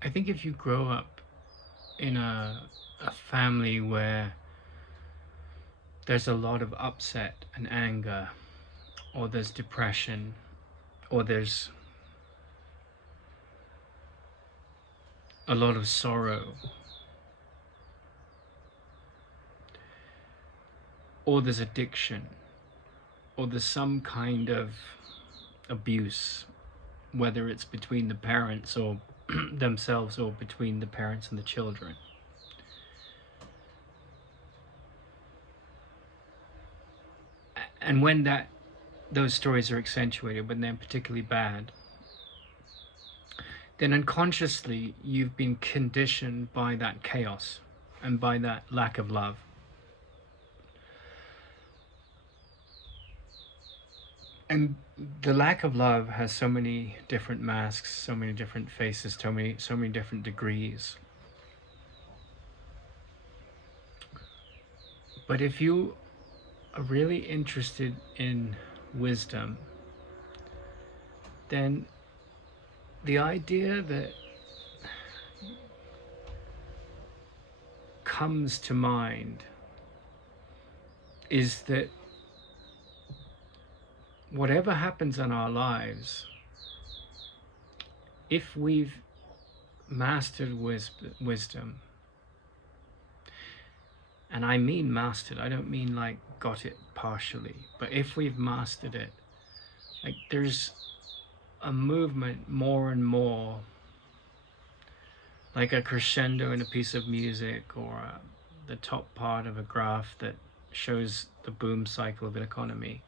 I think if you grow up in a family where there's a lot of upset and anger, or there's depression, or there's a lot of sorrow, or there's addiction, or there's some kind of abuse, whether it's between the parents or themselves, or between the parents and the children. And when those stories are accentuated, when they're particularly bad, then unconsciously you've been conditioned by that chaos and by that lack of love. And the lack of love has so many different masks, so many different faces, so many different degrees. But if you are really interested in wisdom, then the idea that comes to mind is that whatever happens in our lives, if we've mastered wisdom, and I mean mastered, I don't mean like got it partially, but if we've mastered it, like there's a movement more and more, like a crescendo in a piece of music, or the top part of a graph that shows the boom cycle of an economy.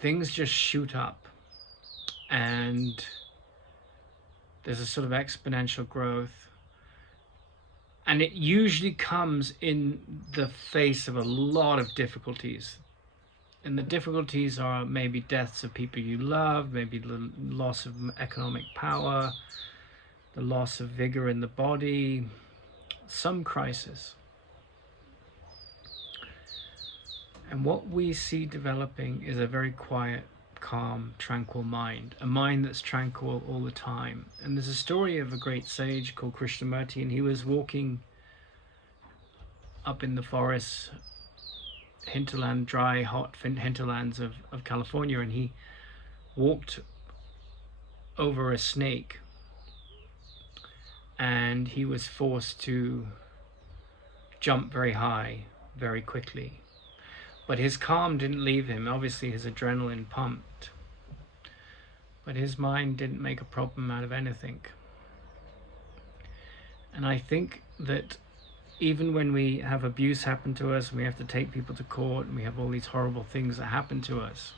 Things just shoot up, and there's a sort of exponential growth, and it usually comes in the face of a lot of difficulties. And the difficulties are maybe deaths of people you love, maybe the loss of economic power, the loss of vigor in the body, some crisis. And what we see developing is a very quiet, calm, tranquil mind, a mind that's tranquil all the time. And there's a story of a great sage called Krishnamurti, and he was walking up in the forests, hinterland, dry, hot hinterlands of California, and he walked over a snake, and he was forced to jump very high, very quickly. But his calm didn't leave him. Obviously his adrenaline pumped, but his mind didn't make a problem out of anything. And I think that even when we have abuse happen to us, and we have to take people to court, and we have all these horrible things that happen to us,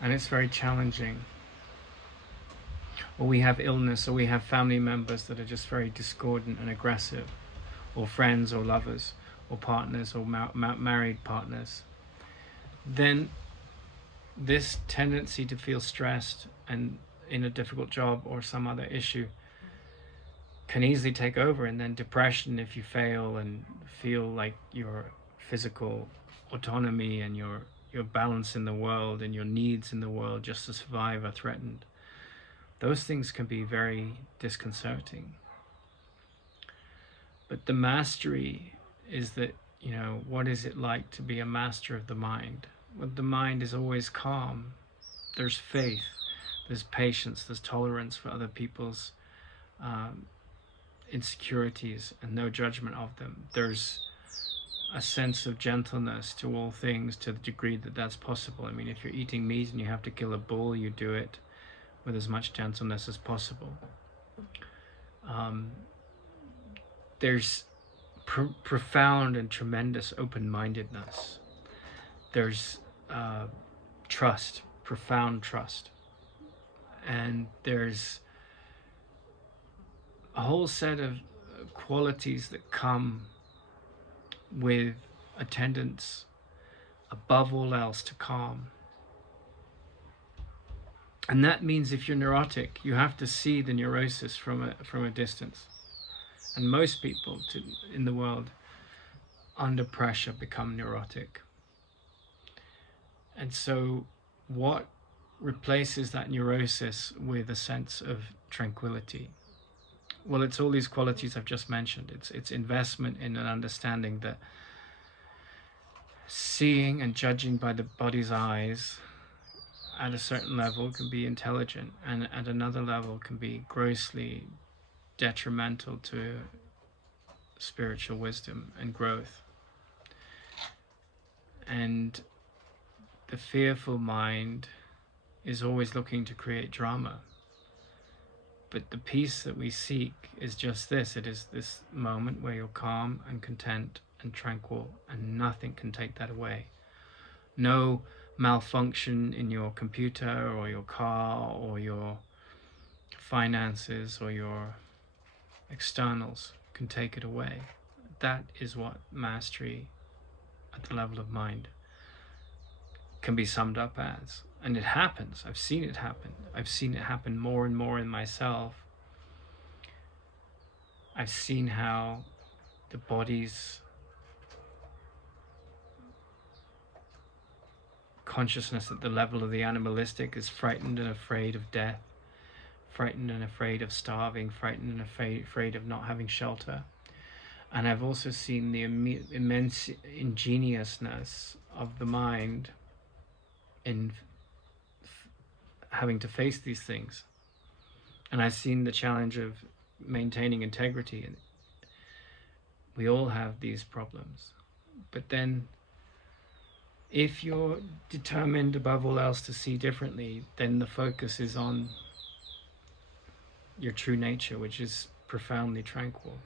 and it's very challenging, or we have illness, or we have family members that are just very discordant and aggressive, or friends or lovers or partners or married partners, then this tendency to feel stressed and in a difficult job or some other issue can easily take over. And then depression, if you fail and feel like your physical autonomy and your balance in the world and your needs in the world just to survive are threatened, those things can be very disconcerting. But the mastery is that, what is it like to be a master of the mind? Well, the mind is always calm. There's faith, there's patience, there's tolerance for other people's insecurities and no judgment of them. There's a sense of gentleness to all things to the degree that that's possible. I mean, if you're eating meat and you have to kill a bull, you do it with as much gentleness as possible. There's profound and tremendous open-mindedness. There's trust, profound trust. And there's a whole set of qualities that come with attendance, above all else, to calm. And that means if you're neurotic, you have to see the neurosis from a distance. And most people in the world under pressure become neurotic. And so what replaces that neurosis with a sense of tranquility. Well, it's all these qualities I've just mentioned. It's investment in an understanding that seeing and judging by the body's eyes at a certain level can be intelligent, and at another level can be grossly detrimental to spiritual wisdom and growth. And the fearful mind is always looking to create drama. But the peace that we seek is just this. It is this moment where you're calm and content and tranquil, and nothing can take that away. No malfunction in your computer or your car or your finances or your externals can take it away. That is what mastery at the level of mind can be summed up as. And it happens. I've seen it happen. I've seen it happen more and more in myself. I've seen how the body's consciousness at the level of the animalistic is frightened and afraid of death, frightened and afraid of starving, frightened and afraid of not having shelter. And I've also seen the immense ingeniousness of the mind in having to face these things. And I've seen the challenge of maintaining integrity. And we all have these problems. But then, if you're determined above all else to see differently, then the focus is on your true nature, which is profoundly tranquil.